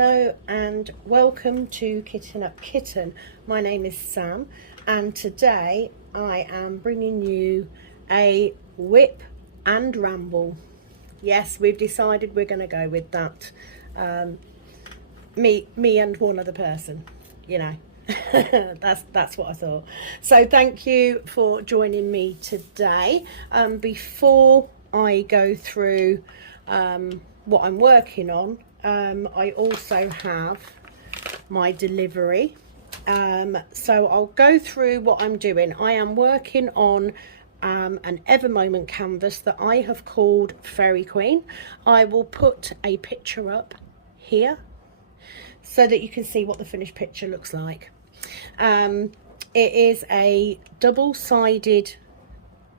Hello and welcome to Kitten Up Kitten. My name is Sam and today I am bringing you a Wip and Ramble. Yes, we've decided we're going to go with that. Me and one other person, you know. that's what I thought. So thank you for joining me today. Before I go through what I'm working on, I also have my delivery. So I'll go through what I'm doing. I am working on an Evermoment canvas that I have called Fairy Queen. I will put a picture up here so that you can see what the finished picture looks like. It is a double-sided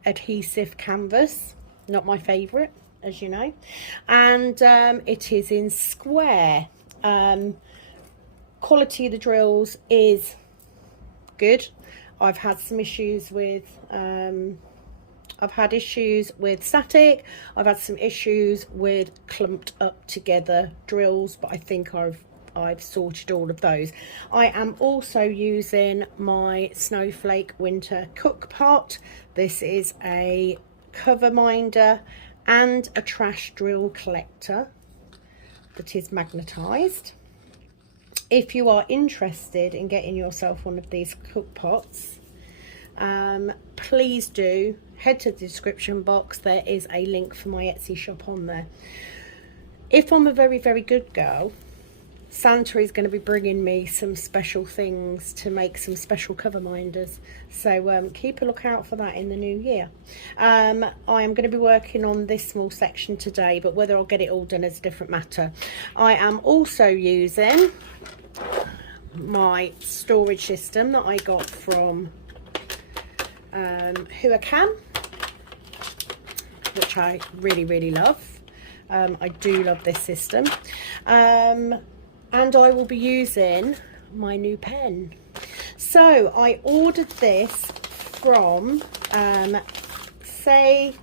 adhesive canvas, not my favourite, as you know, and it is in square. Quality of the drills is good. I've had some issues with static. I've had some issues with clumped up together drills, but I think I've sorted all of those. I am also using my Snowflake Winter Cook Pot. This is a cover minder and a trash drill collector that is magnetised. If you are interested in getting yourself one of these cook pots, please do head to the description box. There is a link for my Etsy shop on there. If I'm a very, very good girl, Santa is going to be bringing me some special things to make some special cover minders, so keep a lookout for that in the new year. I am going to be working on this small section today, but whether I'll get it all done is a different matter. I am also using my storage system that I got from Can, which I really love. I do love this system. And I will be using my new pen. So I ordered this from C'est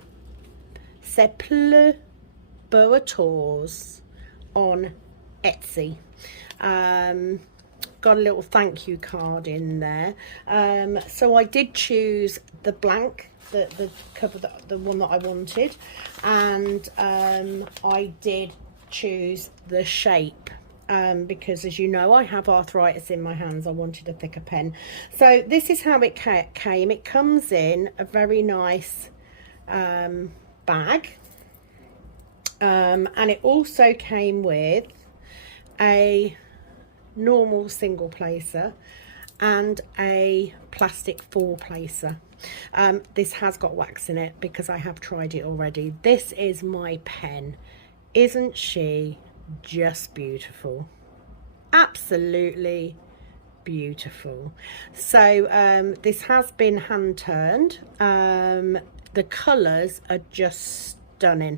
Pleu Boatours on Etsy. Got a little thank you card in there. So I did choose the blank, the cover, the one that I wanted, and I did choose the shape. Because as you know, I have arthritis in my hands. I wanted a thicker pen. So this is how it came. It comes in a very nice bag. And it also came with a normal single placer and a plastic 4-placer. This has got wax in it because I have tried it already. This is my pen. Isn't she just beautiful? Absolutely beautiful. So this has been hand turned. The colours are just stunning.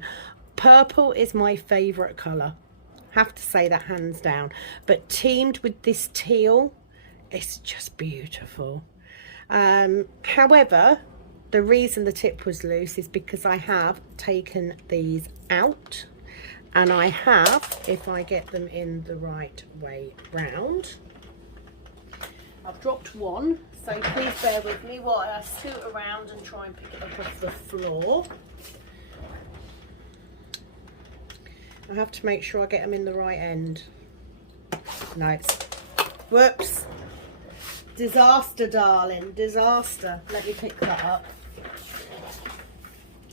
Purple is my favourite colour, have to say that hands down, but teamed with this teal, it's just beautiful. However, the reason the tip was loose is because I have taken these out. And I have, if I get them in the right way round, I've dropped one, so please bear with me while I scoot around and try and pick it up off the floor. I have to make sure I get them in the right end. No, whoops. Disaster, darling, disaster. Let me pick that up.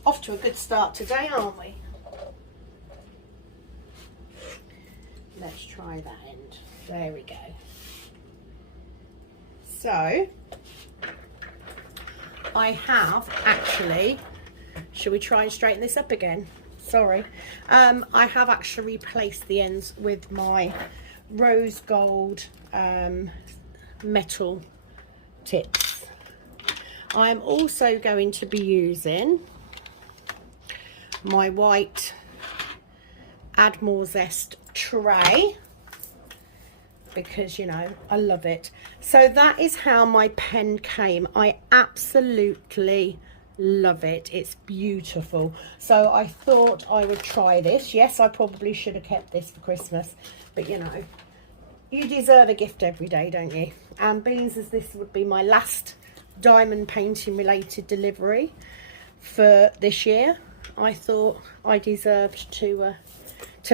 Off to a good start today, aren't we? Let's try that end. There we go. So I have actually, shall we try and straighten this up again? Sorry. I have actually replaced the ends with my rose gold metal tips. I am also going to be using my white Add More Zest tray because, you know, I love it. So that is how my pen came. I absolutely love it. It's beautiful. So I thought I would try this. Yes, I probably should have kept this for Christmas, but you know, you deserve a gift every day, don't you? And being as this would be my last diamond painting related delivery for this year, I thought I deserved to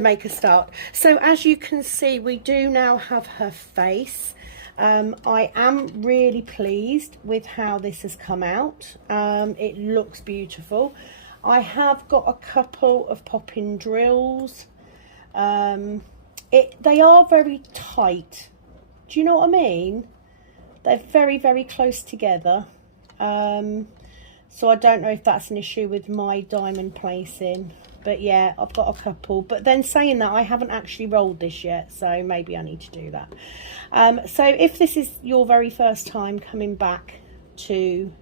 make a start. So as you can see, we do now have her face. I am really pleased with how this has come out. It looks beautiful. I have got a couple of pop-in drills. They are very tight. Do you know what I mean? They're very, very close together. So I don't know if that's an issue with my diamond placing. But yeah, I've got a couple. But then saying that, I haven't actually rolled this yet, so maybe I need to do that. So if this is your very first time coming back to,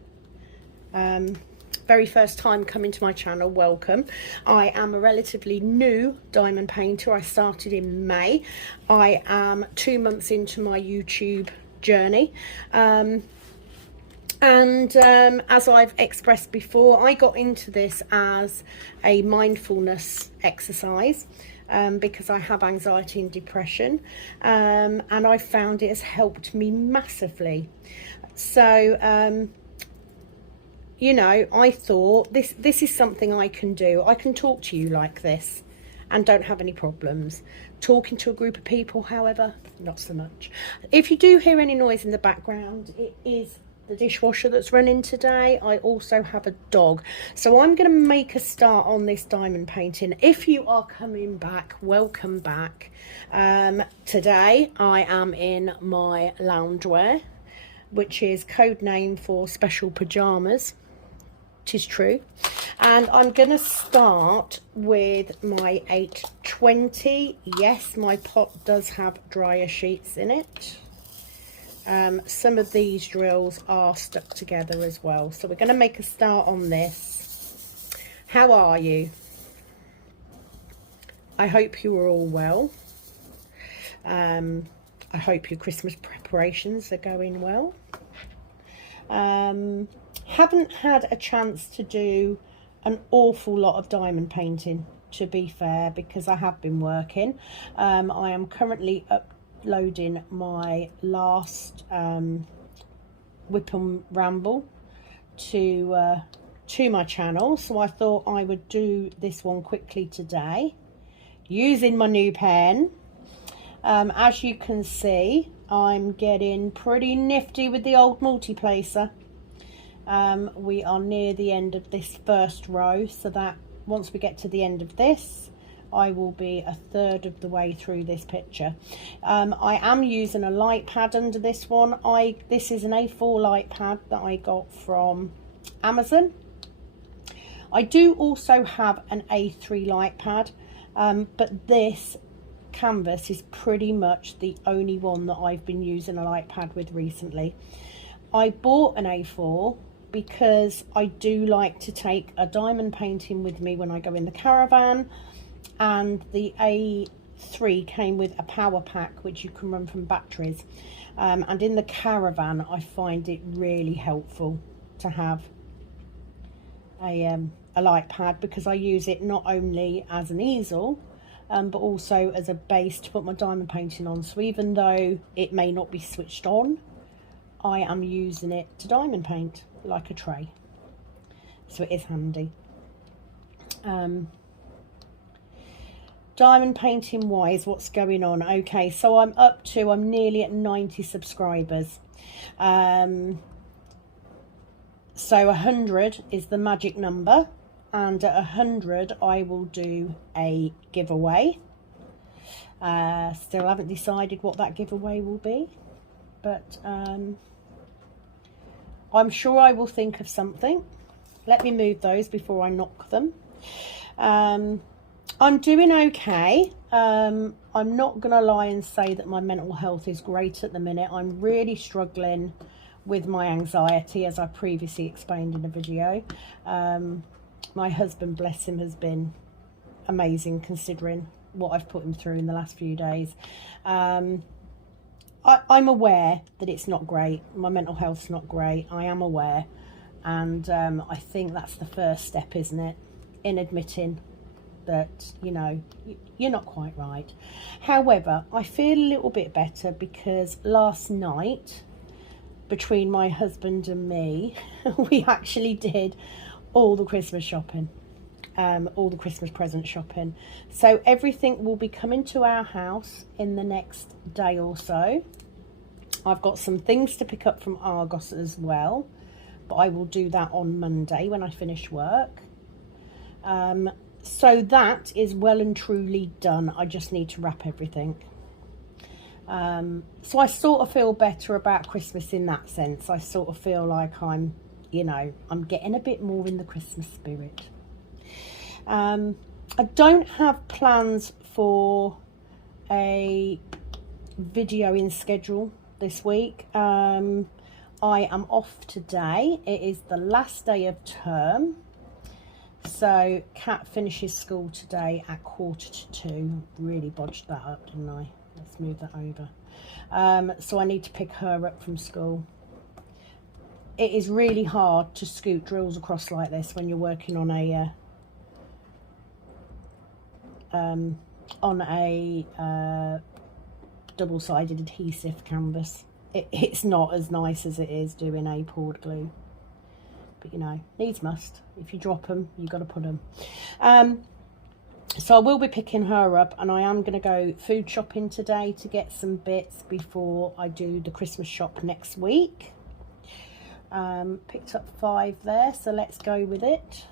very first time coming to my channel, welcome. I am a relatively new diamond painter. I started in May. I am 2 months into my YouTube journey. As I've expressed before, I got into this as a mindfulness exercise because I have anxiety and depression, and I found it has helped me massively. So, you know, I thought this is something I can do. I can talk to you like this and don't have any problems. Talking to a group of people, however, not so much. If you do hear any noise in the background, it is the dishwasher that's running today. I also have a dog. So I'm going to make a start on this diamond painting. If you are coming back, welcome back. Today I am in my loungewear, which is code name for special pajamas. Tis true. And I'm going to start with my 820. Yes, my pot does have dryer sheets in it. Some of these drills are stuck together as well. So we're going to make a start on this. How are you? I hope you are all well. I hope your Christmas preparations are going well. Haven't had a chance to do an awful lot of diamond painting, to be fair, because I have been working. I am currently uploading my last Wip N Ramble to my channel, so I thought I would do this one quickly today using my new pen. As you can see, I'm getting pretty nifty with the old multiplacer. We are near the end of this first row, so that once we get to the end of this, I will be a third of the way through this picture. I am using a light pad under this one. This is an A4 light pad that I got from Amazon. I do also have an A3 light pad, but this canvas is pretty much the only one that I've been using a light pad with recently. I bought an A4 because I do like to take a diamond painting with me when I go in the caravan, and the A3 came with a power pack which you can run from batteries, and in the caravan I find it really helpful to have a light pad, because I use it not only as an easel but also as a base to put my diamond painting on. So even though it may not be switched on, I am using it to diamond paint like a tray, so it is handy. Diamond painting wise, what's going on? Okay, so I'm nearly at 90 subscribers. So 100 is the magic number, and at 100 I will do a giveaway. Still haven't decided what that giveaway will be, but I'm sure I will think of something. Let me move those before I knock them. I'm doing okay. I'm not gonna lie and say that my mental health is great at the minute. I'm really struggling with my anxiety, as I previously explained in a video. My husband, bless him, has been amazing considering what I've put him through in the last few days. I'm aware that it's not great. My mental health's not great. I am aware. And I think that's the first step, isn't it, in admitting that, you know, you're not quite right. However, I feel a little bit better because last night, between my husband and me, we actually did all the Christmas shopping, all the Christmas present shopping. So everything will be coming to our house in the next day or so. I've got some things to pick up from Argos as well, but I will do that on Monday when I finish work. So that is well and truly done. I just need to wrap everything. So I sort of feel better about Christmas in that sense. I sort of feel like I'm, you know, I'm getting a bit more in the Christmas spirit. I don't have plans for a videoing schedule this week. I am off today. It is the last day of term. So Kat finishes school today at 1:45. Really bodged that up, didn't I? Let's move that over. So I need to pick her up from school. It is really hard to scoot drills across like this when you're working on a double-sided adhesive canvas. It's not as nice as it is doing a poured glue. But, you know, needs must. If you drop them, you've got to put them. So I will be picking her up, and I am going to go food shopping today to get some bits before I do the Christmas shop next week. Picked up 5 there, so let's go with it.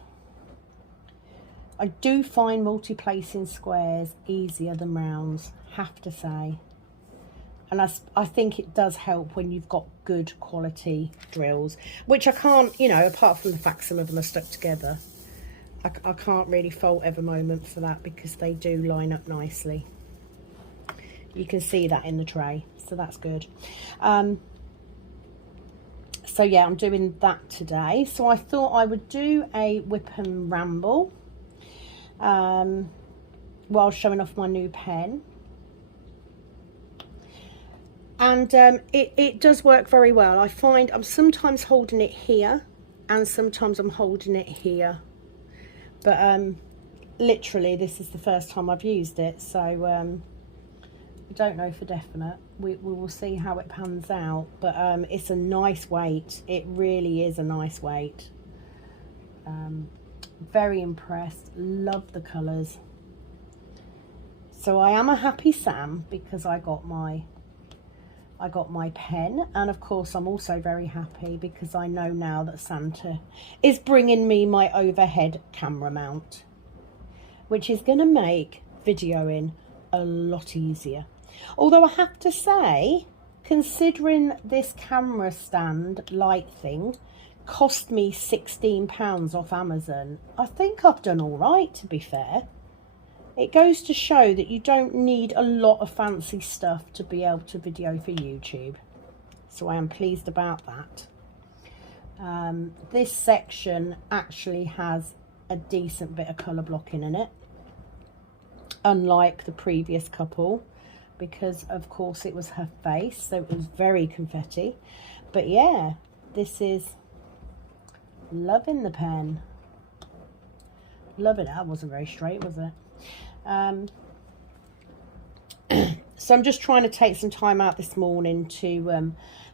I do find multi-placing squares easier than rounds, have to say. And I think it does help when you've got good quality drills, which I can't, you know, apart from the fact some of them are stuck together. I can't really fault Evermoment for that because they do line up nicely. You can see that in the tray, so that's good. So yeah, I'm doing that today. So I thought I would do a Wip N Ramble while showing off my new pen. And it does work very well. I find I'm sometimes holding it here and sometimes I'm holding it here. But literally this is the first time I've used it. So I don't know for definite. We will see how it pans out. But it's a nice weight. It really is a nice weight. Very impressed. Love the colours. So I am a happy Sam because I got my pen, and of course I'm also very happy because I know now that Santa is bringing me my overhead camera mount, which is going to make videoing a lot easier. Although I have to say, considering this camera stand light thing cost me £16 off Amazon, I think I've done all right, to be fair. It goes to show that you don't need a lot of fancy stuff to be able to video for YouTube. So I am pleased about that. This section actually has a decent bit of colour blocking in it. Unlike the previous couple, because of course it was her face, so it was very confetti. But yeah, this is loving the pen. Loving it. That wasn't very straight, was it? So I'm just trying to take some time out this morning to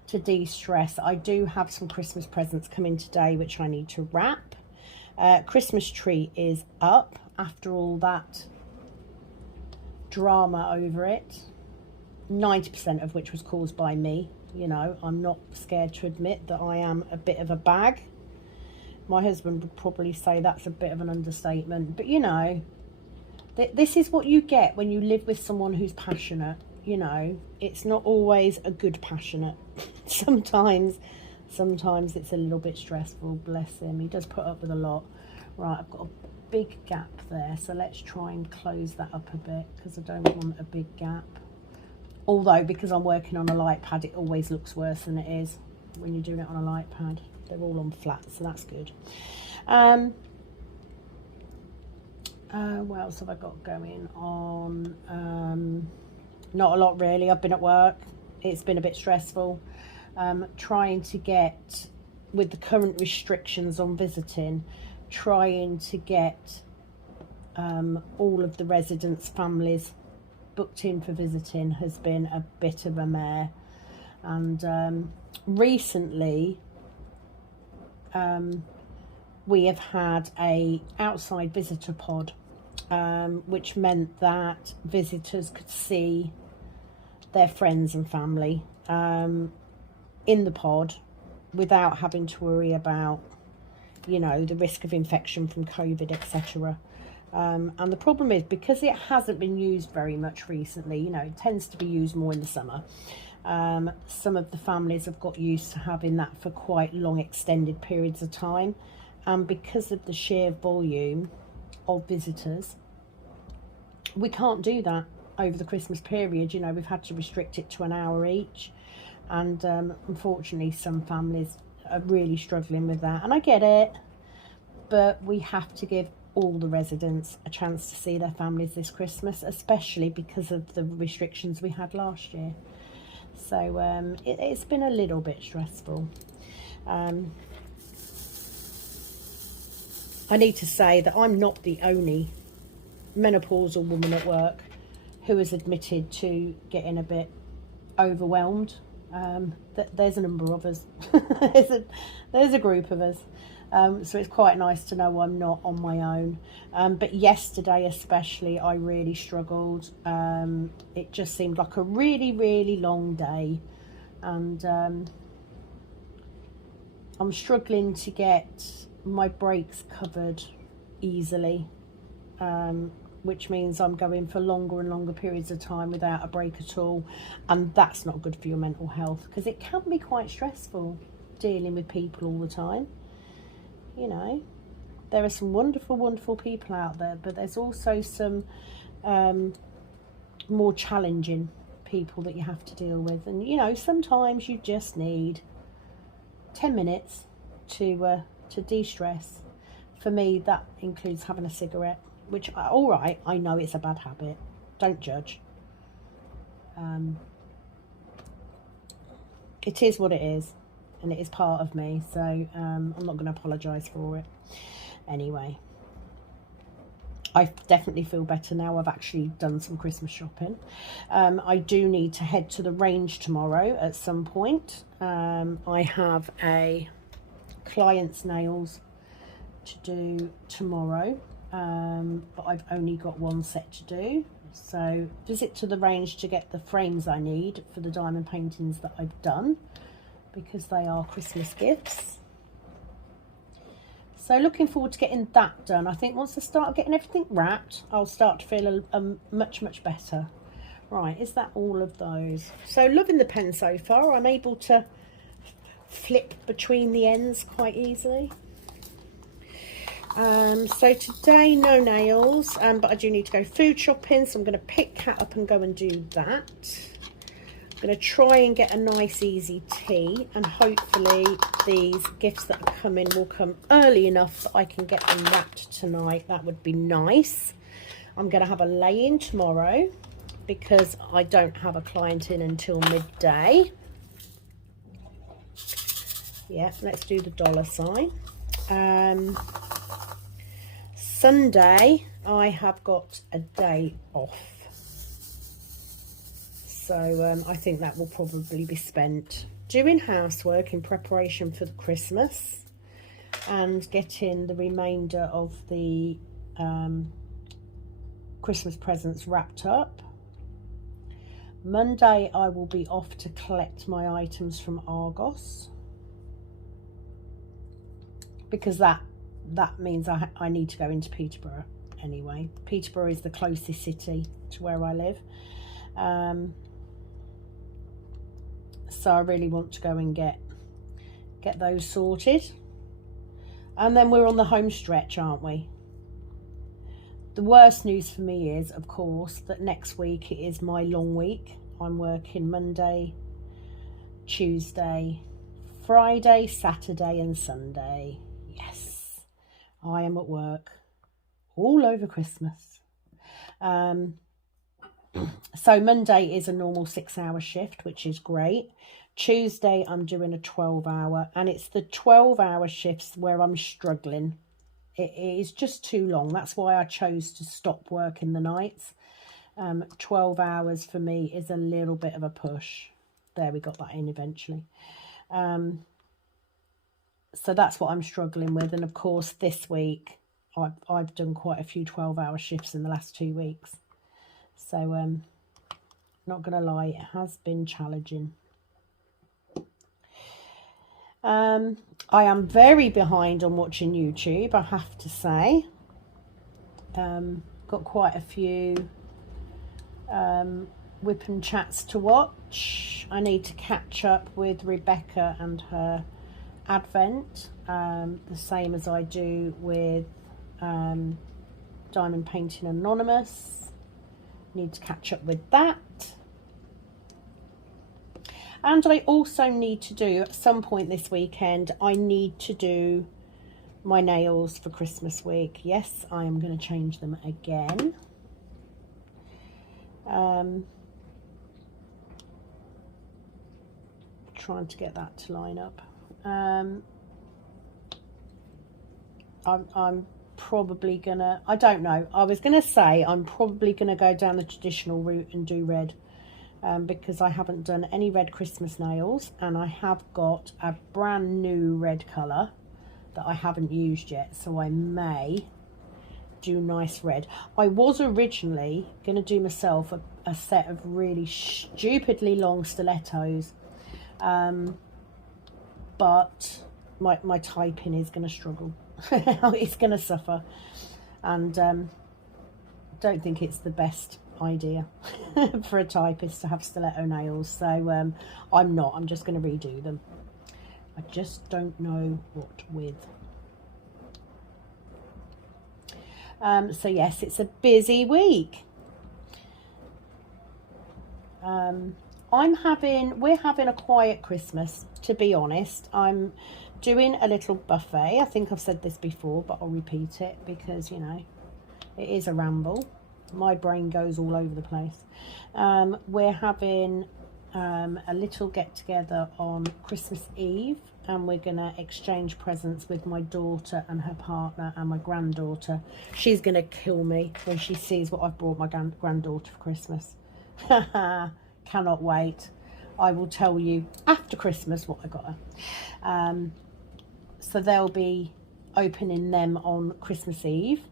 de-stress. I do have some Christmas presents coming today which I need to wrap. Christmas tree is up after all that drama over it, 90% of which was caused by me. You know, I'm not scared to admit that I am a bit of a bag. My husband would probably say that's a bit of an understatement, but you know, this is what you get when you live with someone who's passionate. You know, it's not always a good passionate. Sometimes it's a little bit stressful. Bless him. He does put up with a lot. Right, I've got a big gap there. So let's try and close that up a bit because I don't want a big gap. Although, because I'm working on a light pad, it always looks worse than it is when you're doing it on a light pad. They're all on flat, so that's good. What else have I got going on? Not a lot really. I've been at work. It's been a bit stressful. Trying to get with the current restrictions on visiting, trying to get all of the residents' families booked in for visiting has been a bit of a mare. And recently we have had a outside visitor pod, which meant that visitors could see their friends and family in the pod without having to worry about, you know, the risk of infection from COVID, etc. And the problem is, because it hasn't been used very much recently, you know, it tends to be used more in the summer. Some of the families have got used to having that for quite long extended periods of time, and because of the sheer volume of visitors, we can't do that over the Christmas period. You know, we've had to restrict it to an hour each, and unfortunately some families are really struggling with that, and I get it, but we have to give all the residents a chance to see their families this Christmas, especially because of the restrictions we had last year. So it's been a little bit stressful. I need to say that I'm not the only menopausal woman at work who has admitted to getting a bit overwhelmed. There's a number of us. there's a group of us. So it's quite nice to know I'm not on my own. But yesterday especially, I really struggled. It just seemed like a really, really long day. And I'm struggling to get my breaks covered easily, which means I'm going for longer and longer periods of time without a break at all. And that's not good for your mental health, because it can be quite stressful dealing with people all the time. You know, there are some wonderful, wonderful people out there, but there's also some more challenging people that you have to deal with. And, you know, sometimes you just need 10 minutes to de-stress. For me, that includes having a cigarette, which, all right, I know it's a bad habit. Don't judge. It is what it is. And it is part of me, so I'm not going to apologise for it. Anyway, I definitely feel better now. I've actually done some Christmas shopping. I do need to head to the range tomorrow at some point. I have a client's nails to do tomorrow, but I've only got one set to do. So visit to the range to get the frames I need for the diamond paintings that I've done, because they are Christmas gifts. So looking forward to getting that done. I think once I start getting everything wrapped, I'll start to feel much, much better. Right, is that all of those? So loving the pen so far. I'm able to flip between the ends quite easily. So today, no nails, but I do need to go food shopping, so I'm going to pick Kat up and go and do that. I'm going to try and get a nice easy tea, and hopefully these gifts that are coming will come early enough that I can get them wrapped tonight. That would be nice. I'm going to have a lay-in tomorrow because I don't have a client in until midday. Yeah, let's do the dollar sign. Sunday I have got a day off. So I think that will probably be spent doing housework in preparation for Christmas and getting the remainder of the Christmas presents wrapped up. Monday I will be off to collect my items from Argos, because that means I need to go into Peterborough anyway. Peterborough is the closest city to where I live. So I really want to go and get those sorted. And then we're on the home stretch, aren't we? The worst news for me is, of course, that next week it is my long week. I'm working Monday, Tuesday, Friday, Saturday and Sunday. Yes, I am at work all over Christmas. So Monday is a normal 6-hour shift, which is great. Tuesday I'm doing a 12-hour, and it's the 12-hour shifts where I'm struggling. It is just too long. That's why I chose to stop working the nights. 12 hours for me is a little bit of a push. There, we got that in eventually. So that's what I'm struggling with. And of course, this week, I've done quite a few 12-hour shifts in the last 2 weeks. So, not going to lie, it has been challenging. I am very behind on watching YouTube, I have to say. Got quite a few Whip and chats to watch. I need to catch up with Rebecca and her Advent, the same as I do with Diamond Painting Anonymous. Need to catch up with that. And I also need to do, at some point this weekend, I need to do my nails for Christmas week. Yes, I am going to change them again. Trying to get that to line up. I'm probably gonna, I don't know, I was gonna say I'm probably gonna go down the traditional route and do red, because I haven't done any red Christmas nails, and I have got a brand new red colour that I haven't used yet, so I may do nice red. I was originally gonna do myself a set of really stupidly long stilettos, but my typing is going to struggle. It's going to suffer, and don't think it's the best idea for a typist to have stiletto nails, so I'm just going to redo them. I just don't know what with. So yes, it's a busy week. We're having a quiet Christmas, to be honest. I'm doing a little buffet. I think I've said this before, but I'll repeat it because, you know, it is a ramble. My brain goes all over the place. We're having a little get-together on Christmas Eve, and we're going to exchange presents with my daughter and her partner and my granddaughter. She's going to kill me when she sees what I've brought my granddaughter for Christmas. Cannot wait. I will tell you after Christmas what I got her. So they'll be opening them on Christmas Eve.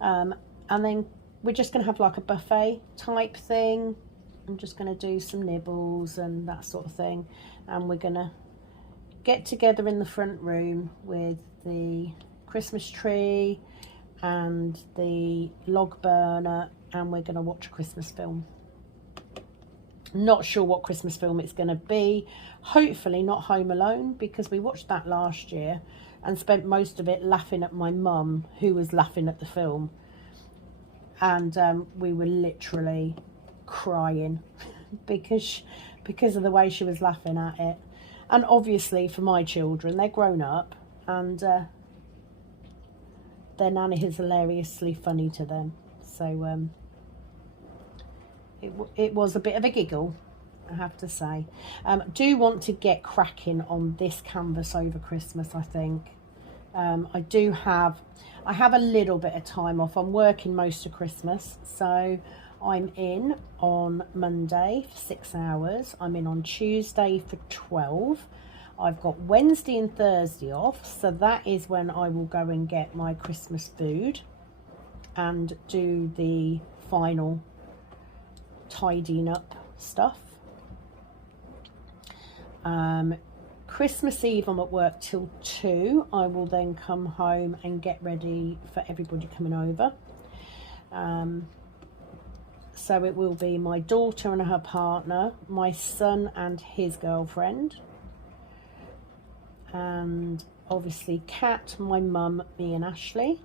And then we're just going to have like a buffet type thing. I'm just going to do some nibbles and that sort of thing. And we're going to get together in the front room with the Christmas tree and the log burner, and we're going to watch a Christmas film. Not sure what Christmas film it's going to be. Hopefully not Home Alone, because we watched that last year and spent most of it laughing at my mum, who was laughing at the film. And we were literally crying because of the way she was laughing at it. And obviously for my children, they're grown up, and their nanny is hilariously funny to them. So it was a bit of a giggle, I have to say. Do want to get cracking on this canvas over Christmas, I think. I have a little bit of time off. I'm working most of Christmas, so I'm in on Monday for 6 hours. I'm in on Tuesday for 12. I've got Wednesday and Thursday off, so that is when I will go and get my Christmas food and do the final tidying up stuff. Christmas Eve I'm at work till 2. I will then come home and get ready for everybody coming over. So it will be my daughter and her partner, my son and his girlfriend, and obviously Kat, my mum, me and Ashley.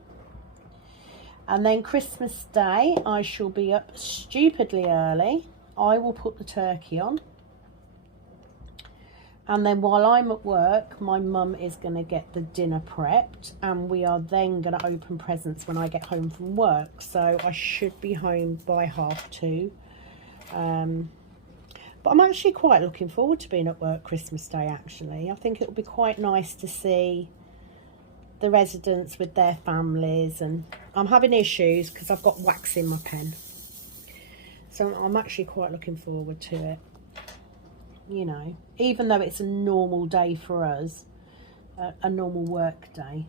And then Christmas Day I shall be up stupidly early. I will put the turkey on. And then while I'm at work, my mum is going to get the dinner prepped, and we are then going to open presents when I get home from work. So I should be home by 2:30. But I'm actually quite looking forward to being at work Christmas Day, actually. I think it'll be quite nice to see the residents with their families, and I'm having issues because I've got wax in my pen. So I'm actually quite looking forward to it. You know, even though it's a normal day for us, a normal work day.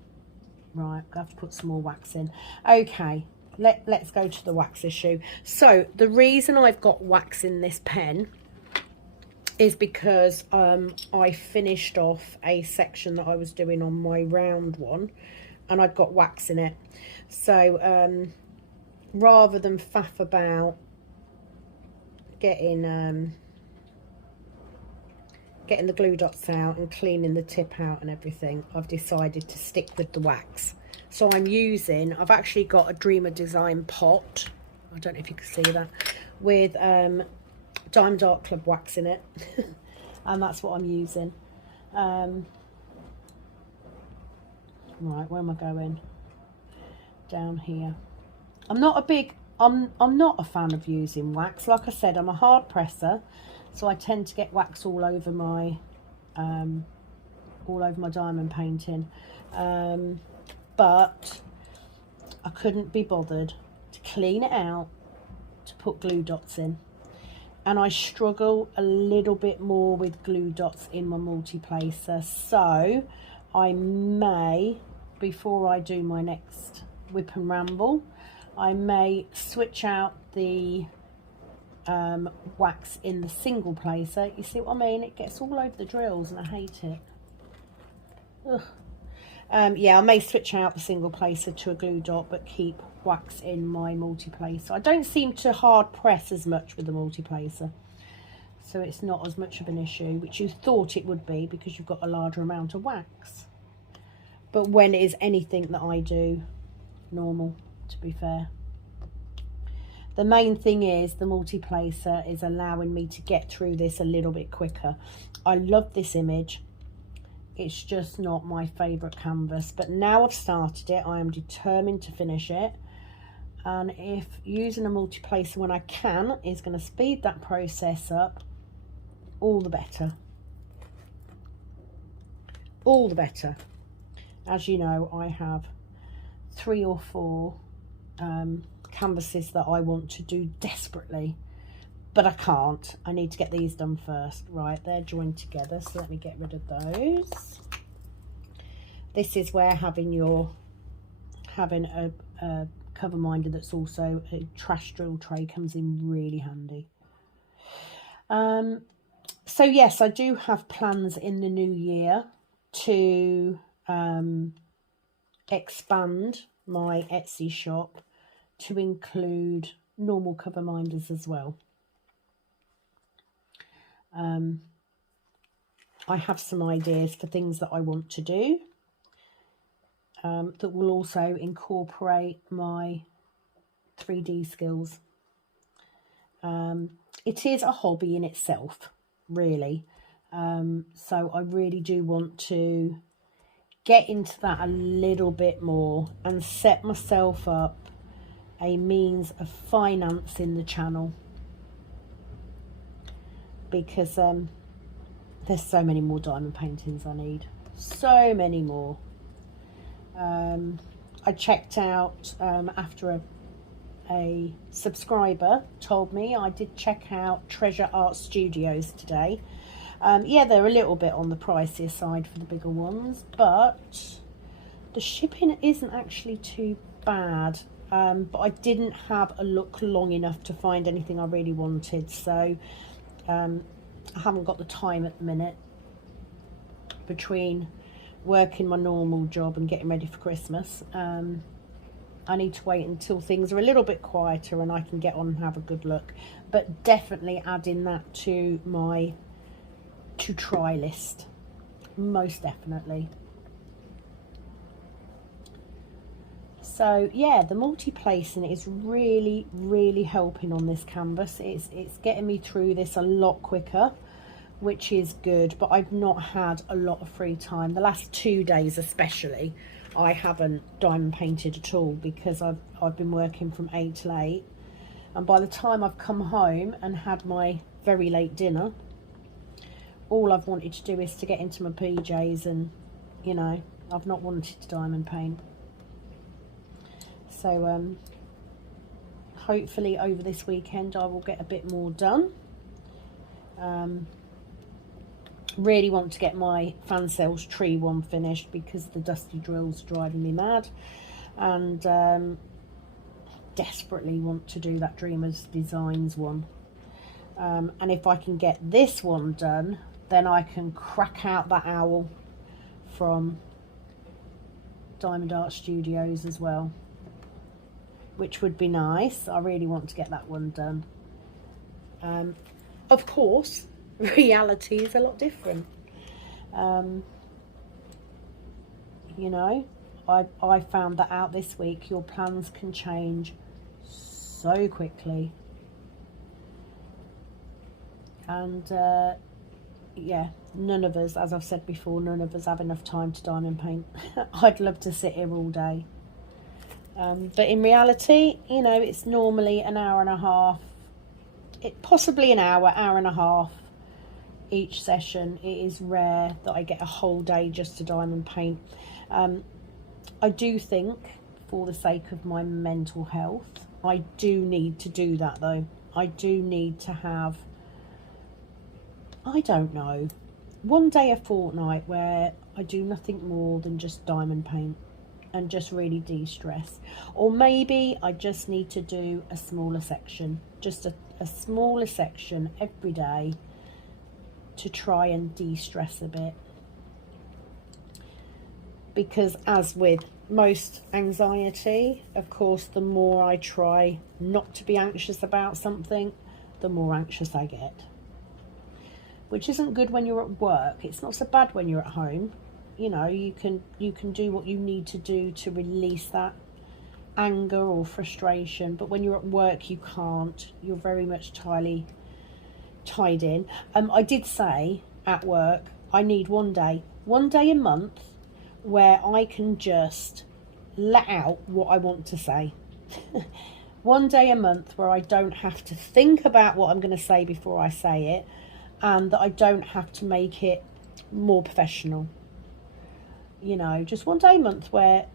Right, I have to put some more wax in. Okay, let's go to the wax issue. So the reason I've got wax in this pen is because I finished off a section that I was doing on my round one, and I've got wax in it. So rather than faff about getting the glue dots out and cleaning the tip out and everything, I've decided to stick with the wax. So I've actually got a Dreamer Design pot, I don't know if you can see that, with Diamond Art Club wax in it. And that's what I'm using. Right, where am I going? Down here. I'm not a fan of using wax. Like I said, I'm a hard presser, so I tend to get wax all over my diamond painting. But I couldn't be bothered to clean it out, to put glue dots in. And I struggle a little bit more with glue dots in my multi-placer. So I may, before I do my next Wip N Ramble, I may switch out the wax in the single placer. You see what I mean? It gets all over the drills and I hate it. Ugh. Yeah, I may switch out the single placer to a glue dot, but keep wax in my multi-placer. I don't seem to hard press as much with the multi-placer, so it's not as much of an issue, which you thought it would be because you've got a larger amount of wax. But when it is anything that I do, normal, to be fair. The main thing is the multi-placer is allowing me to get through this a little bit quicker. I love this image. It's just not my favourite canvas. But now I've started it, I am determined to finish it. And if using a multi-placer when I can is going to speed that process up, all the better. All the better. As you know, I have 3 or 4 canvases that I want to do desperately, but I can't. I need to get these done first. Right, they're joined together, so let me get rid of those. This is where having a cover minder that's also a trash drill tray comes in really handy. So yes, I do have plans in the new year to expand my Etsy shop to include normal cover minders as well. I have some ideas for things that I want to do that will also incorporate my 3D skills. It is a hobby in itself, really. So I really do want to get into that a little bit more and set myself up a means of financing the channel, because there's so many more diamond paintings I need, so many more. I checked out after a subscriber told me, I did check out Treasure Art Studios today. Yeah, they're a little bit on the pricier side for the bigger ones, but the shipping isn't actually too bad. But I didn't have a look long enough to find anything I really wanted, so I haven't got the time at the minute between working my normal job and getting ready for Christmas. I need to wait until things are a little bit quieter and I can get on and have a good look, but definitely adding that to my to try list, most definitely. So yeah, the multi-placing is really helping on this canvas. It's getting me through this a lot quicker, which is good, but I've not had a lot of free time. The last 2 days especially, I haven't diamond painted at all because I've been working from 8 till 8, and by the time I've come home and had my very late dinner. All I've wanted to do is to get into my PJs, and you know, I've not wanted to diamond paint. So hopefully over this weekend I will get a bit more done. Really want to get my fan cells tree one finished because the dusty drill's driving me mad, and desperately want to do that Dreamers Designs one. And if I can get this one done, then I can crack out that owl from Diamond Art Studios as well, which would be nice. I really want to get that one done. Of course, reality is a lot different. You know, I found that out this week. Your plans can change so quickly. And yeah, none of us, as I've said before, none of us have enough time to diamond paint. I'd love to sit here all day. But in reality, you know, it's normally an hour and a half, possibly an hour, hour and a half each session. It is rare that I get a whole day just to diamond paint. I do think, for the sake of my mental health, I do need to do that though. I do need to have, I don't know, one day a fortnight where I do nothing more than just diamond paint and just really de-stress. Or maybe I just need to do a smaller section, just a smaller section every day to try and de-stress a bit. Because as with most anxiety, of course, the more I try not to be anxious about something, the more anxious I get. Which isn't good when you're at work. It's not so bad when you're at home. You know, you can do what you need to do to release that anger or frustration. But when you're at work, you can't. You're very much tied in. I did say at work, I need one day a month where I can just let out what I want to say. One day a month where I don't have to think about what I'm going to say before I say it, and that I don't have to make it more professional. You know, just one day a month where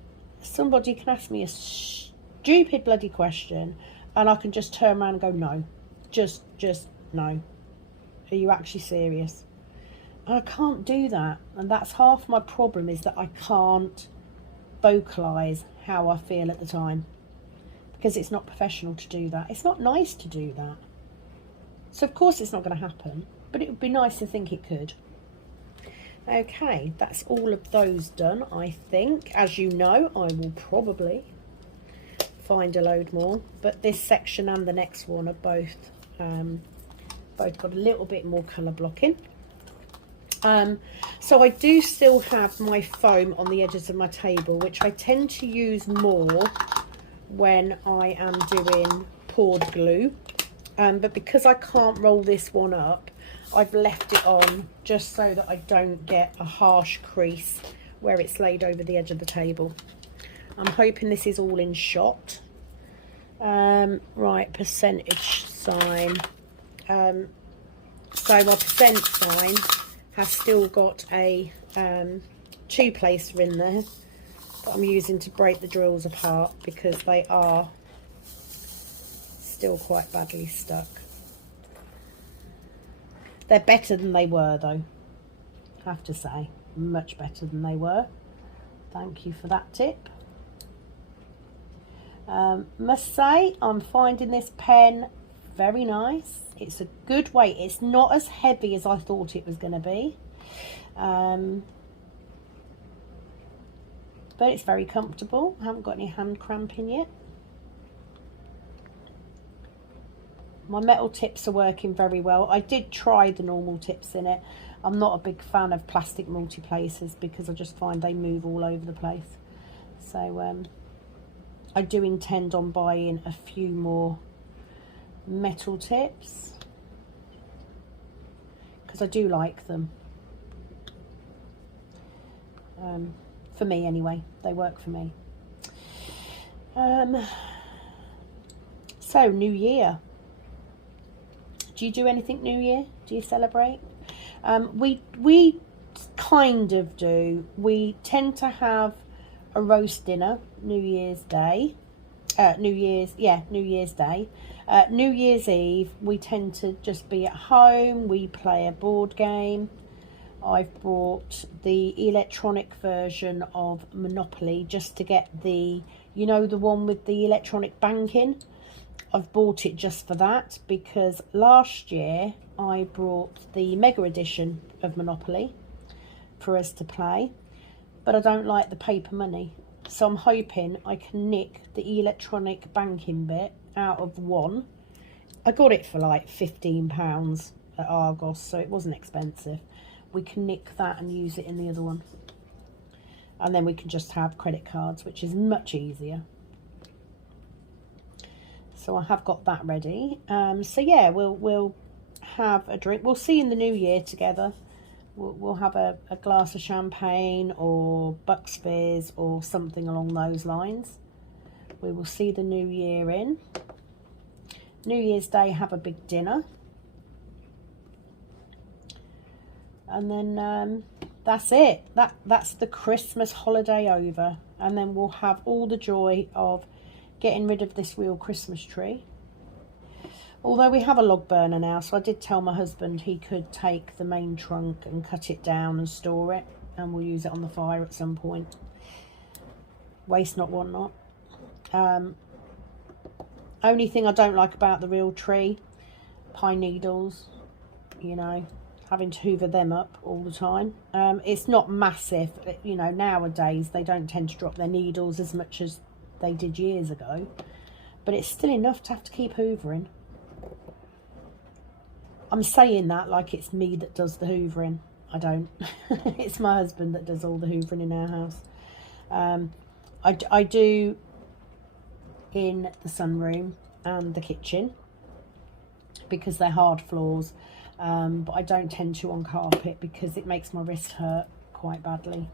somebody can ask me a stupid bloody question and I can just turn around and go, no, just no. Are you actually serious? And I can't do that. And that's half my problem, is that I can't vocalise how I feel at the time, because it's not professional to do that. It's not nice to do that. So of course it's not going to happen, but it would be nice to think it could. Okay, that's all of those done, I think. As you know, I will probably find a load more, but this section and the next one are both got a little bit more colour blocking. So I do still have my foam on the edges of my table, which I tend to use more when I am doing poured glue. But because I can't roll this one up, I've left it on just so that I don't get a harsh crease where it's laid over the edge of the table. I'm hoping this is all in shot. Right, percentage sign. So my percent sign has still got a two placer in there that I'm using to break the drills apart, because they are still quite badly stuck. They're better than they were though, I have to say, much better than they were. Thank you for that tip. Must say, I'm finding this pen very nice. It's a good weight. It's not as heavy as I thought it was going to be, but it's very comfortable. I haven't got any hand cramping yet. My metal tips are working very well. I did try the normal tips in it. I'm not a big fan of plastic multi-placers because I just find they move all over the place. So I do intend on buying a few more metal tips because I do like them. For me anyway, they work for me. So new year. Do you do anything New Year? Do you celebrate? We kind of do. We tend to have a roast dinner New Year's Day. New Year's Day. New Year's Eve, we tend to just be at home. We play a board game. I've bought the electronic version of Monopoly just to get the, you know, the one with the electronic banking. I've bought it just for that because last year I brought the Mega Edition of Monopoly for us to play, but I don't like the paper money. So I'm hoping I can nick the electronic banking bit out of one. I got it for like £15 at Argos, so it wasn't expensive. We can nick that and use it in the other one. And then we can just have credit cards, which is much easier. So I have got that ready. So yeah, we'll have a drink. We'll see in the new year together. We'll have a glass of champagne or Bucks Fizz or something along those lines. We will see the new year in. New Year's Day, have a big dinner. And then that's it. That's the Christmas holiday over. And then we'll have all the joy of getting rid of this real Christmas tree. Although we have a log burner now, so I did tell my husband he could take the main trunk and cut it down and store it, and we'll use it on the fire at some point. Waste not, want not. Only thing I don't like about the real tree, pine needles, you know, having to hoover them up all the time. It's not massive, you know, nowadays they don't tend to drop their needles as much as they did years ago, but it's still enough to have to keep hoovering. I'm saying that like it's me that does the hoovering. I don't. It's my husband that does all the hoovering in our house. I do in the sunroom and the kitchen because they're hard floors, but I don't tend to on carpet because it makes my wrist hurt quite badly.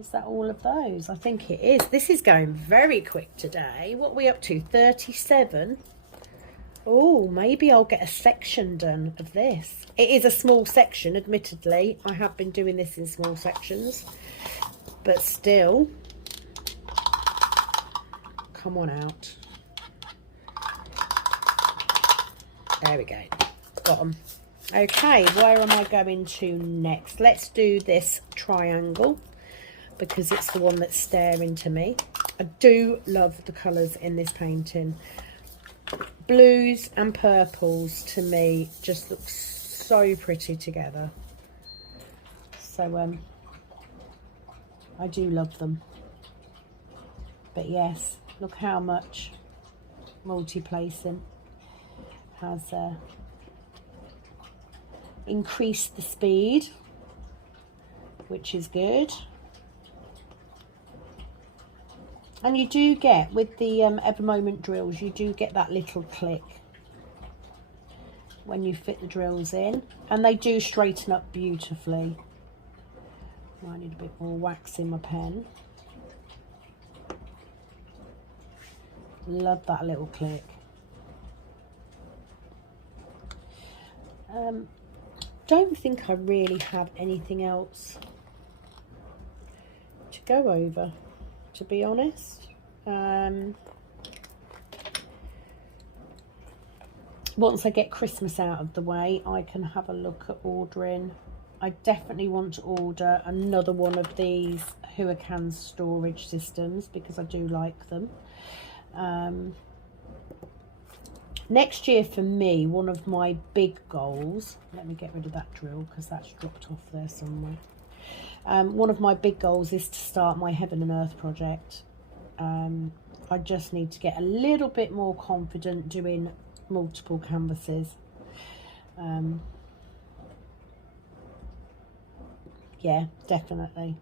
Is that all of those? I think it is. This is going very quick today. What are we up to? 37. Oh, maybe I'll get a section done of this. It is a small section, admittedly. I have been doing this in small sections, but still. Come on out. There we go. Got them. Okay, where am I going to next? Let's do this triangle because it's the one that's staring to me. I do love the colours in this painting. Blues and purples to me just look so pretty together. So I do love them. But yes, look how much multi-placing has increased the speed, which is good. And you do get, with the Evermoment drills, you do get that little click when you fit the drills in. And they do straighten up beautifully. I need a bit more wax in my pen. Love that little click. Don't think I really have anything else to go over, to be honest. Once I get Christmas out of the way, I can have a look at ordering. I definitely want to order another one of these Huracan storage systems because I do like them. Next year for me, one of my big goals, let me get rid of that drill because that's dropped off there somewhere. One of my big goals is to start my Heaven and Earth project. I just need to get a little bit more confident doing multiple canvases. Yeah, definitely.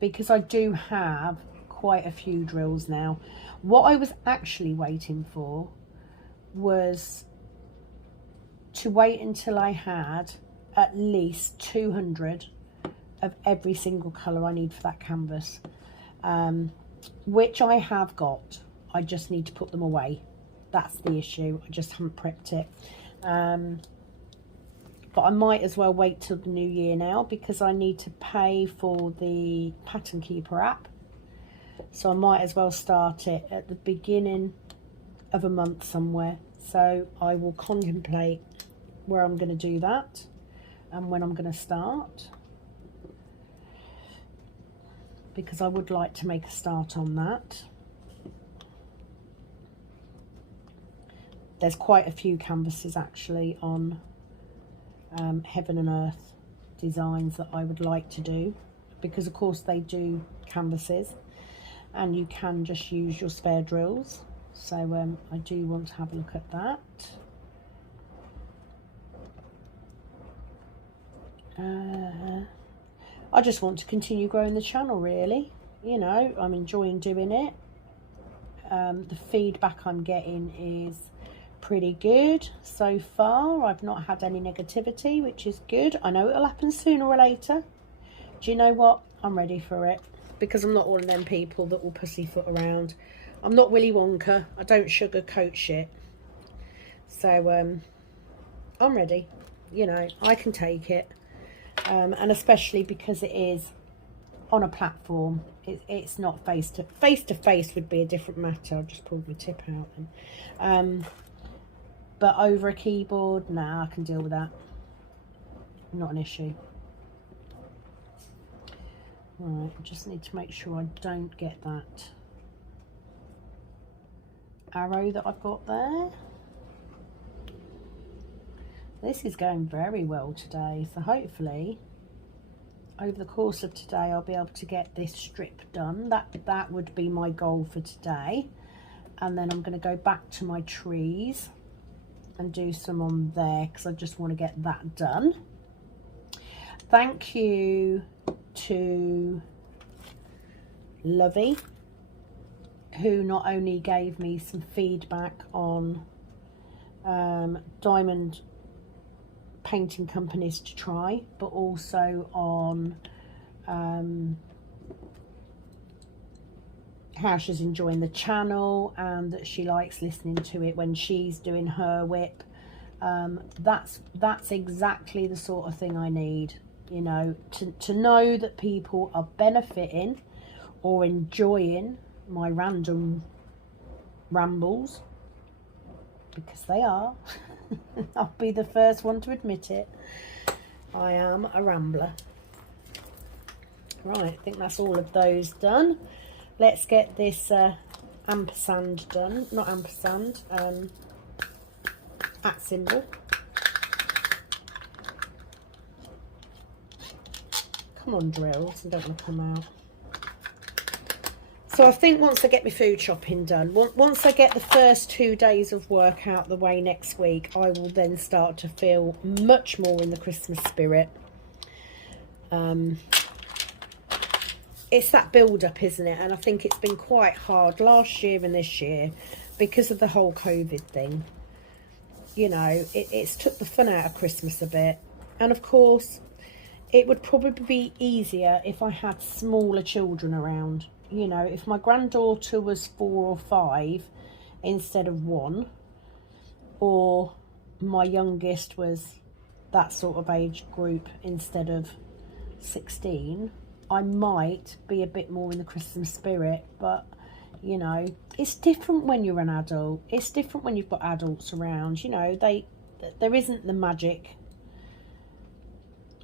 Because I do have quite a few drills now. What I was actually waiting for was to wait until I had at least 200 of every single colour I need for that canvas, which I have got. I just need to put them away. That's the issue. I just haven't prepped it. But I might as well wait till the new year now, because I need to pay for the Pattern Keeper app. So I might as well start it at the beginning of a month somewhere. So I will contemplate where I'm going to do that and when I'm going to start, because I would like to make a start on that. There's quite a few canvases actually on Heaven and Earth designs that I would like to do, because of course they do canvases and you can just use your spare drills. So I do want to have a look at that. I just want to continue growing the channel, really. You know, I'm enjoying doing it. The feedback I'm getting is pretty good so far. I've not had any negativity, which is good. I know it'll happen sooner or later. Do you know what? I'm ready for it, because I'm not one of them people that will pussyfoot around. I'm not Willy Wonka. I don't sugarcoat shit. So I'm ready. You know, I can take it. And especially because it is on a platform. It's not face to face would be a different matter. I've just pulled my tip out then. But over a keyboard, nah, I can deal with that. Not an issue. Right, I just need to make sure I don't get that arrow that I've got there. This is going very well today, so hopefully over the course of today I'll be able to get this strip done. That would be my goal for today. And then I'm going to go back to my trees and do some on there, because I just want to get that done. Thank you to Lovey, who not only gave me some feedback on diamond painting companies to try, but also on how she's enjoying the channel and that she likes listening to it when she's doing her whip. That's exactly the sort of thing I need, you know, to know that people are benefiting or enjoying my random rambles, because they are. I'll be the first one to admit it. I am a rambler. Right, I think that's all of those done. Let's get this ampersand done. Not ampersand, at symbol. Come on, drills, I don't want to come out. So I think once I get my food shopping done, once I get the first 2 days of work out the way next week, I will then start to feel much more in the Christmas spirit. It's that build-up, isn't it? And I think it's been quite hard last year and this year because of the whole COVID thing. You know, it's took the fun out of Christmas a bit. And of course, it would probably be easier if I had smaller children around. You know, if my granddaughter was 4 or 5 instead of 1, or my youngest was that sort of age group instead of 16, I might be a bit more in the Christmas spirit. But, you know, it's different when you're an adult. It's different when you've got adults around. You know, there isn't the magic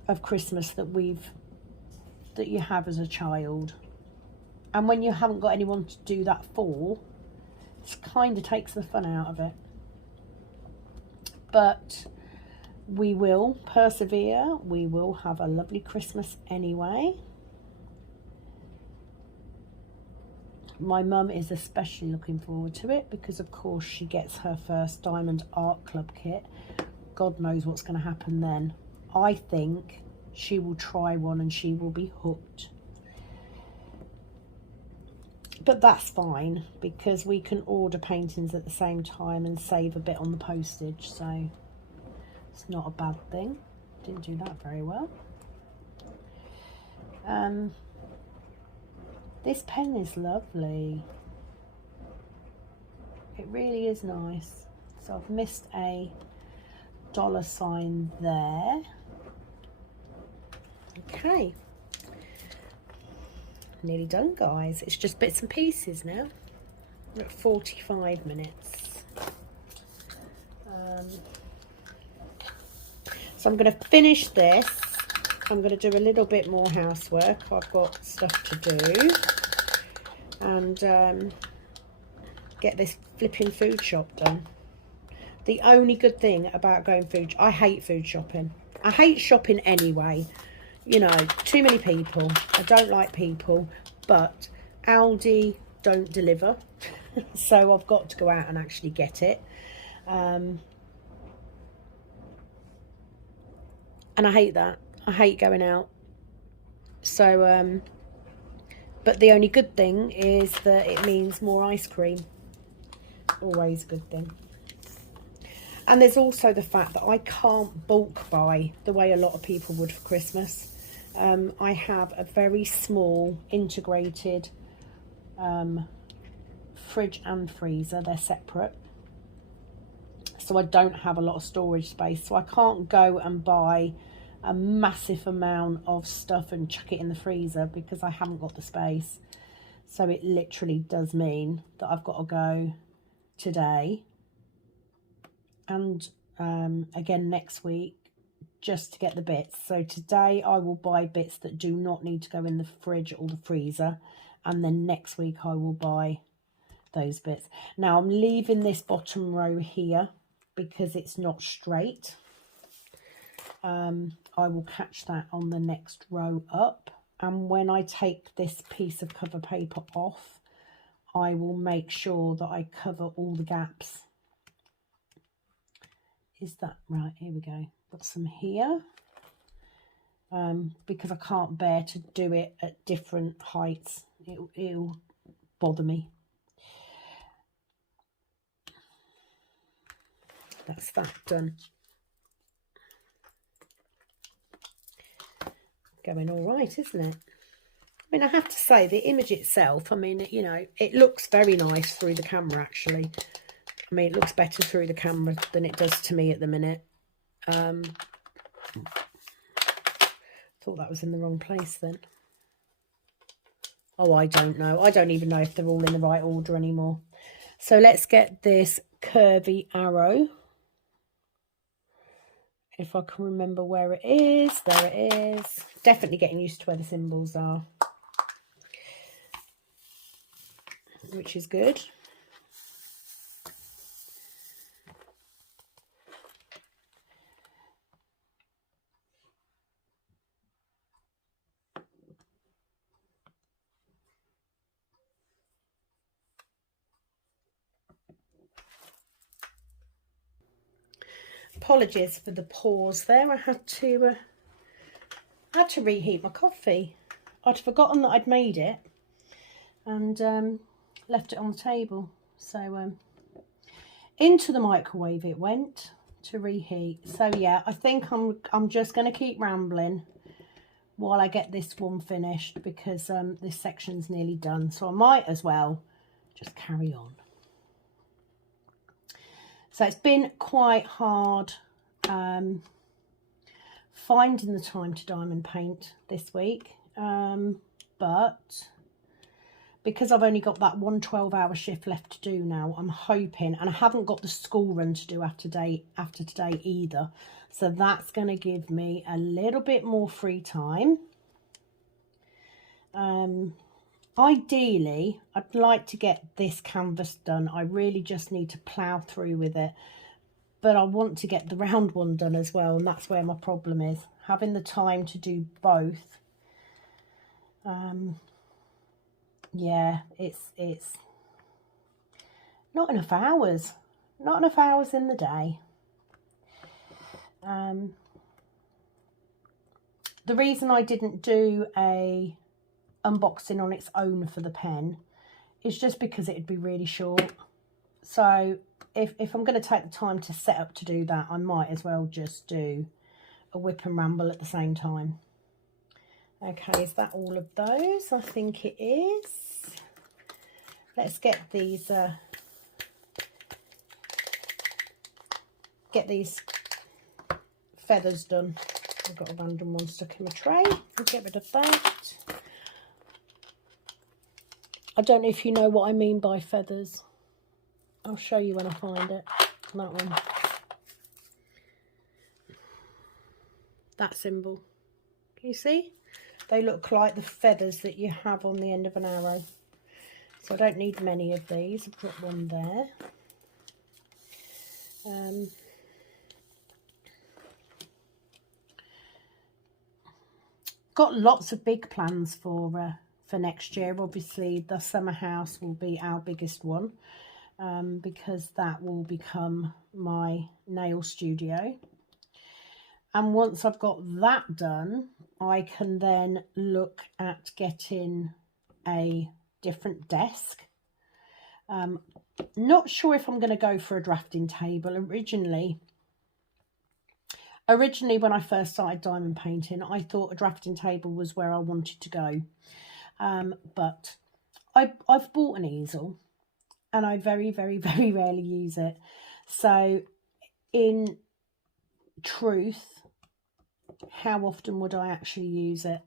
of Christmas that you have as a child. And when you haven't got anyone to do that for, it kind of takes the fun out of it. But we will persevere. We will have a lovely Christmas anyway. My mum is especially looking forward to it because, of course, she gets her first Diamond Art Club kit. God knows what's going to happen then. I think she will try one and she will be hooked. But that's fine, because we can order paintings at the same time and save a bit on the postage, so it's not a bad thing. Didn't do that very well. This pen is lovely. It really is nice. So I've missed a $sign there. Okay. Nearly done, guys. It's just bits and pieces now. We're at 45 minutes. So I'm going to finish this. I'm going to do a little bit more housework. I've got stuff to do. And get this flipping food shop done. The only good thing about going I hate food shopping. I hate shopping anyway. You know, too many people. I don't like people. But Aldi don't deliver. So I've got to go out and actually get it. And I hate that. I hate going out. So, but the only good thing is that it means more ice cream. Always a good thing. And there's also the fact that I can't bulk buy the way a lot of people would for Christmas. I have a very small integrated fridge and freezer. They're separate. So I don't have a lot of storage space. So I can't go and buy a massive amount of stuff and chuck it in the freezer because I haven't got the space. So it literally does mean that I've got to go today and again next week just to get the bits. So today I will buy bits that do not need to go in the fridge or the freezer, and then next week I will buy those bits. Now I'm leaving this bottom row here because it's not straight. I will catch that on the next row up, and when I take this piece of cover paper off, I will make sure that I cover all the gaps. Is that right? Here we go. Got some here. Because I can't bear to do it at different heights. It'll bother me. That's that done. Going all right, isn't it? I mean, I have to say, the image itself, I mean, you know, it looks very nice through the camera, actually. I mean, it looks better through the camera than it does to me at the minute. Thought that was in the wrong place then. Oh, I don't know. I don't even know if they're all in the right order anymore. So let's get this curvy arrow. If I can remember where it is. There it is. Definitely getting used to where the symbols are, which is good. Apologies for the pause there. I had to reheat my coffee. I'd forgotten that I'd made it and left it on the table. So into the microwave it went to reheat. So yeah, I think I'm just going to keep rambling while I get this one finished, because this section's nearly done. So I might as well just carry on. So it's been quite hard finding the time to diamond paint this week, but because I've only got that 1 12-hour shift left to do now, I'm hoping, and I haven't got the school run to do after today either, so that's going to give me a little bit more free time. Ideally, I'd like to get this canvas done. I really just need to plough through with it. But I want to get the round one done as well, and that's where my problem is. Having the time to do both. Yeah, it's not enough hours. Not enough hours in the day. The reason I didn't do a unboxing on its own for the pen is just because it'd be really short. So if I'm going to take the time to set up to do that, I might as well just do a Wip and Ramble at the same time. Okay, is that all of those? I think it is. Let's get these get these feathers done. I've got a random one stuck in my tray. I'll get rid of that. I don't know if you know what I mean by feathers. I'll show you when I find it. That one. That symbol. Can you see? They look like the feathers that you have on the end of an arrow. So I don't need many of these. I've got one there. Got lots of big plans for next year. Obviously, the summer house will be our biggest one, because that will become my nail studio. And once I've got that done, I can then look at getting a different desk. Not sure if I'm going to go for a drafting table. Originally when I first started diamond painting, I thought a drafting table was where I wanted to go. But I've bought an easel and I very, very, very rarely use it. So in truth, how often would I actually use it?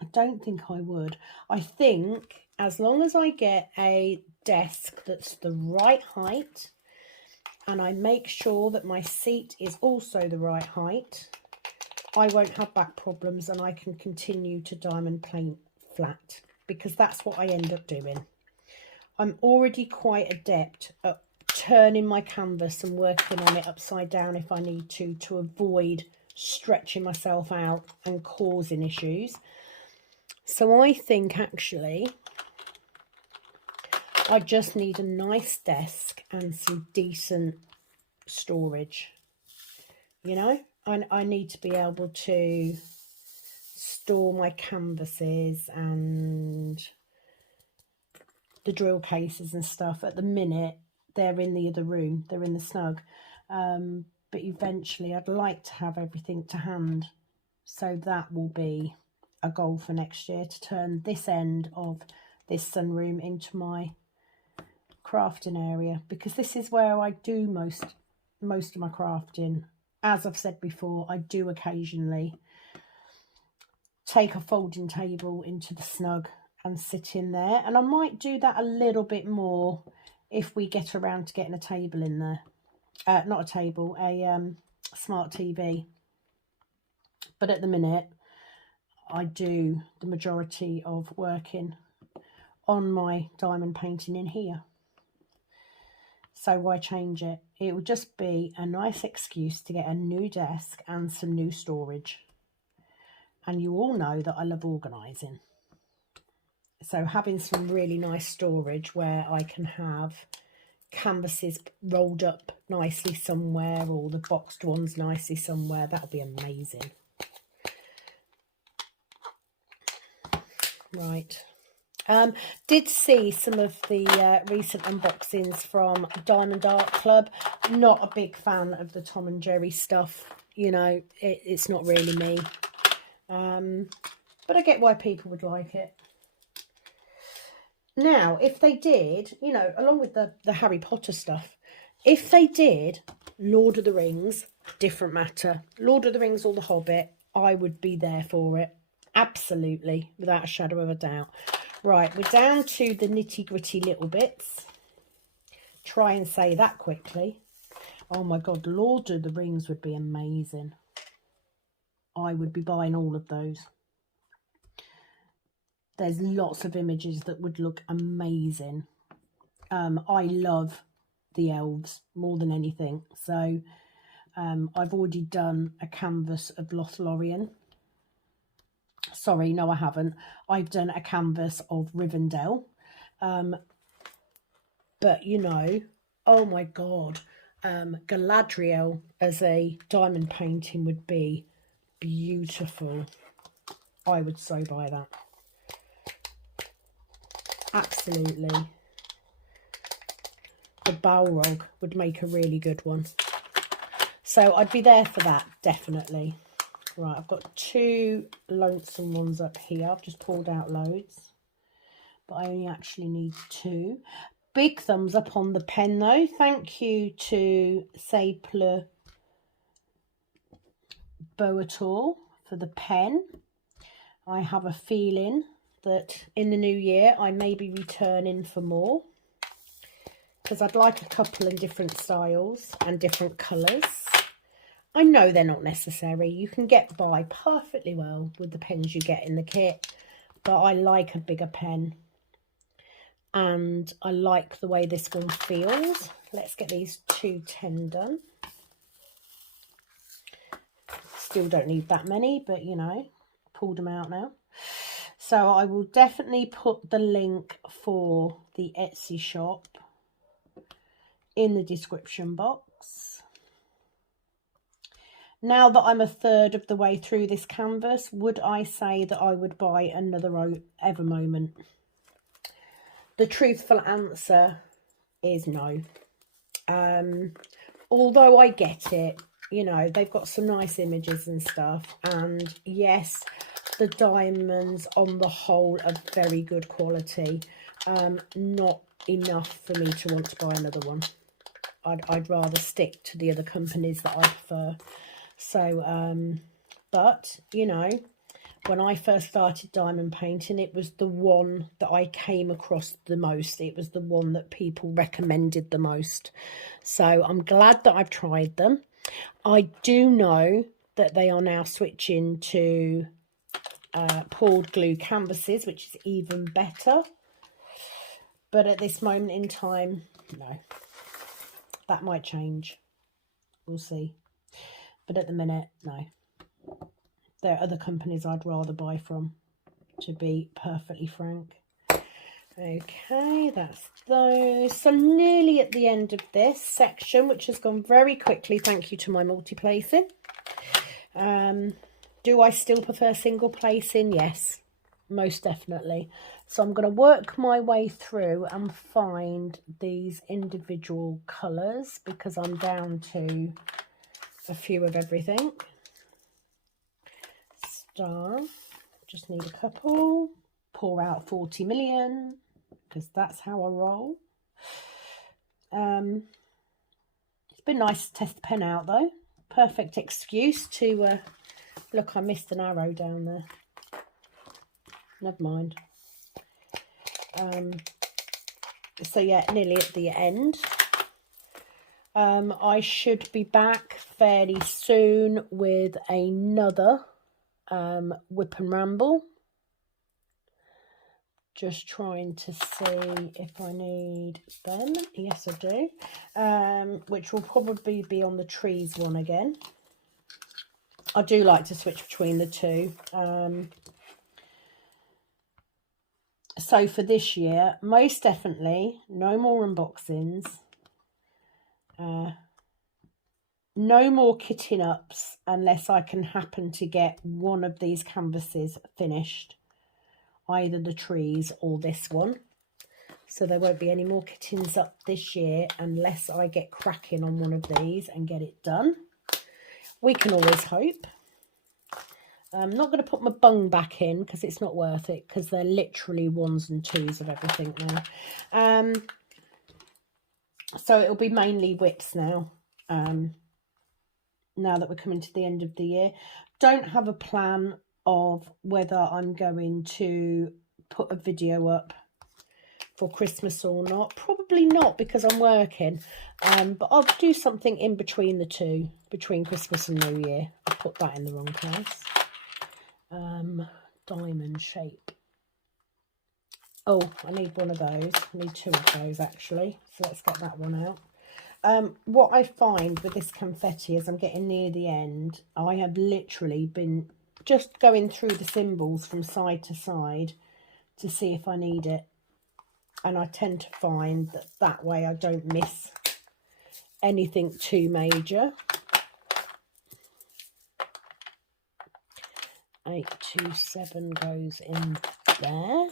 I don't think I would. I think as long as I get a desk that's the right height and I make sure that my seat is also the right height, I won't have back problems and I can continue to diamond paint flat, because that's what I end up doing. I'm already quite adept at turning my canvas and working on it upside down if I need to avoid stretching myself out and causing issues. So I think actually I just need a nice desk and some decent storage. You know, I need to be able to store my canvases and the drill cases and stuff. At the minute, they're in the other room, they're in the snug. But eventually I'd like to have everything to hand. So that will be a goal for next year, to turn this end of this sunroom into my crafting area, because this is where I do most of my crafting. As I've said before, I do occasionally take a folding table into the snug and sit in there, and I might do that a little bit more if we get around to getting a table in there. Not a table, a smart TV. But at the minute, I do the majority of working on my diamond painting in here. So why change it? It will just be a nice excuse to get a new desk and some new storage. And you all know that I love organising. So having some really nice storage where I can have canvases rolled up nicely somewhere, or the boxed ones nicely somewhere, that'll be amazing. Right. Did see some of the recent unboxings from Diamond Art Club. Not a big fan of the Tom and Jerry stuff. You know, it's not really me. But I get why people would like it. Now, if they did, you know, along with the Harry Potter stuff, if they did Lord of the Rings, different matter. Lord of the Rings or The Hobbit, I would be there for it. Absolutely, without a shadow of a doubt. Right, we're down to the nitty-gritty little bits. Try and say that quickly. Oh my God, Lord of the Rings would be amazing. I would be buying all of those. There's lots of images that would look amazing. I love the elves more than anything. So I've already done a canvas of Lothlorien. Sorry, no, I haven't. I've done a canvas of Rivendell. But, you know, oh my God, Galadriel as a diamond painting would be beautiful. I would so buy that. Absolutely. The Balrog would make a really good one. So I'd be there for that, definitely. Right, I've got 2 lonesome ones up here. I've just pulled out loads, but I only actually need 2. big thumbs up on the pen though. Thank you to Saple Boator for the pen. I have a feeling that in the new year I may be returning for more, because I'd like a couple in different styles and different colours. I know they're not necessary. You can get by perfectly well with the pens you get in the kit, but I like a bigger pen. And I like the way this one feels. Let's get these 210 done. Still don't need that many, but you know, pulled them out now. So I will definitely put the link for the Etsy shop in the description box. Now that I'm a third of the way through this canvas, would I say that I would buy another Evermoment? The truthful answer is no. Although I get it, you know, they've got some nice images and stuff. And yes, the diamonds on the whole are very good quality. Not enough for me to want to buy another one. I'd rather stick to the other companies that I prefer. So, but, you know, when I first started diamond painting, it was the one that I came across the most. It was the one that people recommended the most. So I'm glad that I've tried them. I do know that they are now switching to poured glue canvases, which is even better. But at this moment in time, no. That might change. We'll see. But at the minute, no. There are other companies I'd rather buy from, to be perfectly frank. Okay, that's those. So I'm nearly at the end of this section, which has gone very quickly. Thank you to my multi-placing. Do I still prefer single placing? Yes, most definitely. So I'm going to work my way through and find these individual colours, because I'm down to a few of everything. Star, just need a couple. Pour out 40 million, because that's how I roll. It's been nice to test the pen out though. Perfect excuse to look, I missed an arrow down there. Never mind. So yeah, nearly at the end. I should be back fairly soon with another Wip N Ramble. Just trying to see if I need them. Yes, I do. Which will probably be on the trees one again. I do like to switch between the two. So for this year, most definitely, no more unboxings. No more kitting ups unless I can happen to get one of these canvases finished. Either the trees or this one. So there won't be any more kittings up this year unless I get cracking on one of these and get it done. We can always hope. I'm not going to put my bung back in because it's not worth it, because they're literally 1s and 2s of everything now. So it'll be mainly whips now. Now that we're coming to the end of the year. Don't have a plan of whether I'm going to put a video up for Christmas or not. Probably not, because I'm working. But I'll do something in between the two, between Christmas and New Year. I put that in the wrong place. Diamond shape. Oh, I need one of those. I need 2 of those actually. So let's get that one out. What I find with this confetti as I'm getting near the end, I have literally been just going through the symbols from side to side to see if I need it. And I tend to find that that way I don't miss anything too major. 827 goes in there.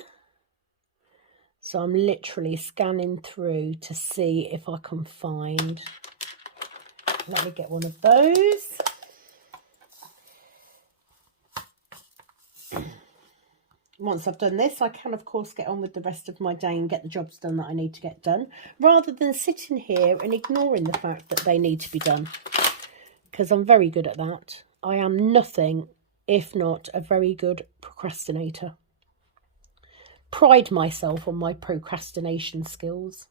So I'm literally scanning through to see if I can find. Let me get one of those. once I've done this, I can of course get on with the rest of my day and get the jobs done that I need to get done, rather than sitting here and ignoring the fact that they need to be done, because I'm very good at that. I am nothing if not a very good procrastinator. Pride myself on my procrastination skills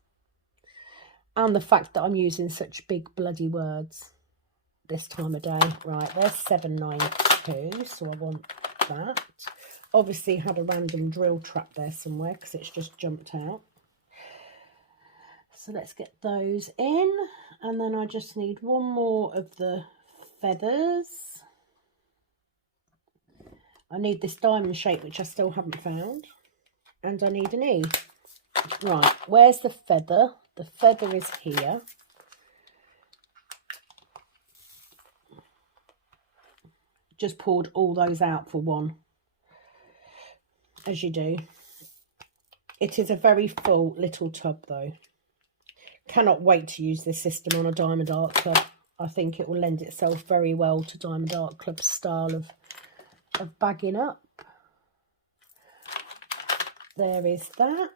and the fact that I'm using such big bloody words this time of day. Right, there's 792, so I want that. Obviously had a random drill trap there somewhere because it's just jumped out. So let's get those in, and then I just need one more of the feathers. I need this diamond shape, which I still haven't found, and I need an E. Right, where's the feather? The feather is here. Just poured all those out for one, as you do. It is a very full little tub though. Cannot wait to use this system on a Diamond Art Club. I think it will lend itself very well to Diamond Art Club's style of bagging up. There is that.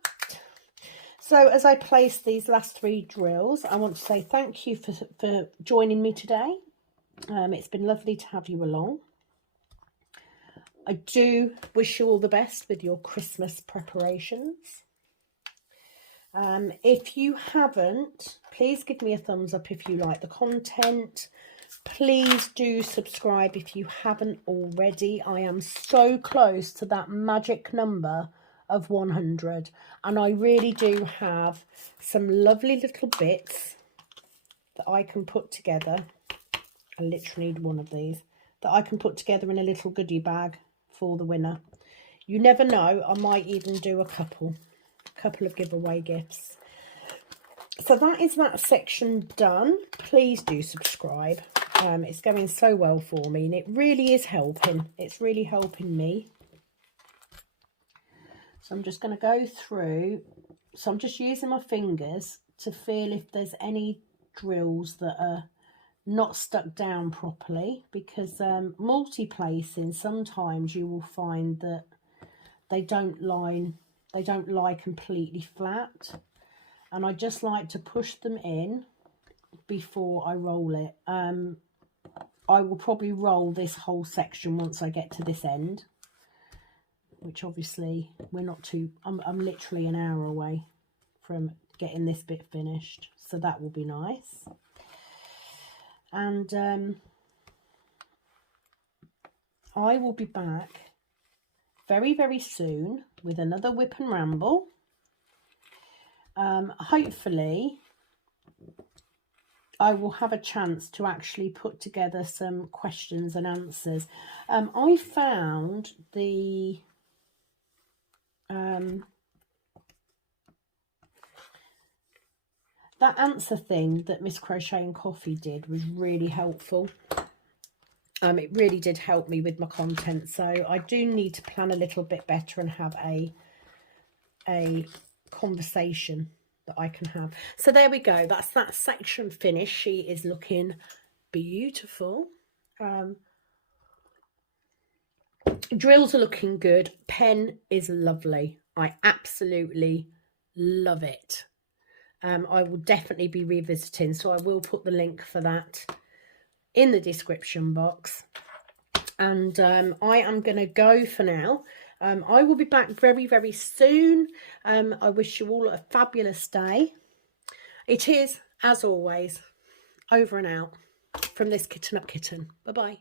So as I place these last 3 drills, I want to say thank you for joining me today. It's been lovely to have you along. I do wish you all the best with your Christmas preparations. If you haven't, please give me a thumbs up if you like the content. Please do subscribe if you haven't already. I am so close to that magic number of 100, and I really do have some lovely little bits that I can put together. I literally need one of these that I can put together in a little goodie bag for the winner. You never know, I might even do a couple of giveaway gifts. So that is that section done. Please do subscribe. It's going so well for me, and it really is helping. It's really helping me. So I'm just going to go through. So I'm just using my fingers to feel if there's any drills that are not stuck down properly, because multi-placing, sometimes you will find that they don't lie completely flat, and I just like to push them in before I roll it. I will probably roll this whole section once I get to this end, which obviously we're not too, I'm literally an hour away from getting this bit finished, so that will be nice. And I will be back very, very soon with another Wip and Ramble. Hopefully I will have a chance to actually put together some questions and answers. I found the that answer thing that Miss Crochet and Coffee did was really helpful. It really did help me with my content, so I do need to plan a little bit better and have a conversation that I can have. So there we go, that's that section finished. She is looking beautiful. Drills are looking good. Pen is lovely. I absolutely love it. I will definitely be revisiting, so I will put the link for that in the description box. And I am going to go for now. I will be back very, very soon. I wish you all a fabulous day. It is, as always, over and out from this Kitten Up Kitten. Bye-bye.